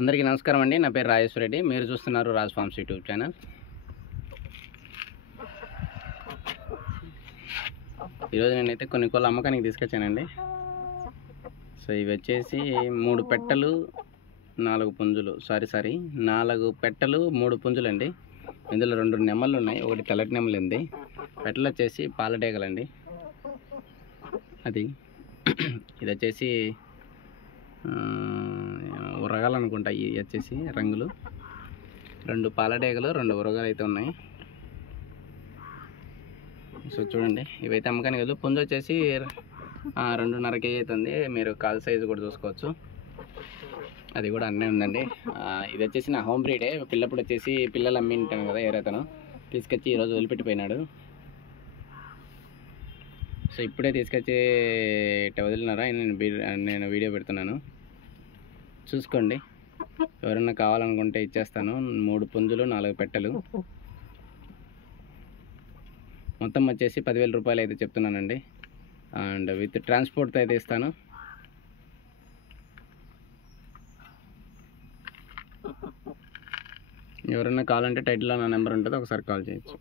అందరికీ నమస్కారం అండి. నా పేరు రాజేశ్వర రెడ్డి. మీరు చూస్తున్నారు రాజ్ ఫార్మ్స్ యూట్యూబ్ ఛానల్. ఈరోజు నేనైతే కొన్ని కోళ్ళ అమ్మకానికి తీసుకొచ్చానండి. సో ఇవి వచ్చేసి 3 పెట్టలు 4 పుంజులు, సారీ 4 పెట్టలు 3 పుంజులు అండి. ఇందులో 2 నెమ్మలు ఉన్నాయి, ఒకటి తెల్లటి నెమ్మలు ఉంది. పెట్టలు వచ్చేసి పాలడేగలండి. అది ఇది వచ్చేసి ఉరగాలు అనుకుంటా. ఇవి వచ్చేసి రంగులు 2 పాలడేగలు 2 ఉరగాలు అయితే ఉన్నాయి. సో చూడండి, ఇవైతే అమ్మకానికి వెళ్ళు. పుంజు వచ్చేసి 2.5 కేజీ అవుతుంది. మీరు కాల్ సైజు కూడా చూసుకోవచ్చు, అది కూడా అన్నీ ఉందండి. ఇది వచ్చేసి నా హోమ్ బ్రీడే. పిల్లప్పుడు వచ్చేసి పిల్లలు అమ్మి ఉంటాను కదా, ఎవరైతేనో తీసుకొచ్చి ఈరోజు వదిలిపెట్టిపోయినాడు. సో ఇప్పుడే తీసుకొచ్చి ఇట్లా వదిలినారా, నేను వీడియో పెడుతున్నాను, చూసుకోండి. ఎవరైనా కావాలనుకుంటే ఇచ్చేస్తాను. 3 పుంజులు 4 పెట్టలు, మొత్తం వచ్చేసి 10,000 రూపాయలు అయితే చెప్తున్నానండి. అండ్ విత్ ట్రాన్స్పోర్ట్తో అయితే ఇస్తాను. ఎవరైనా కావాలంటే టైటిల్లో నా నెంబర్ ఉంటుంది, ఒకసారి కాల్ చేయొచ్చు.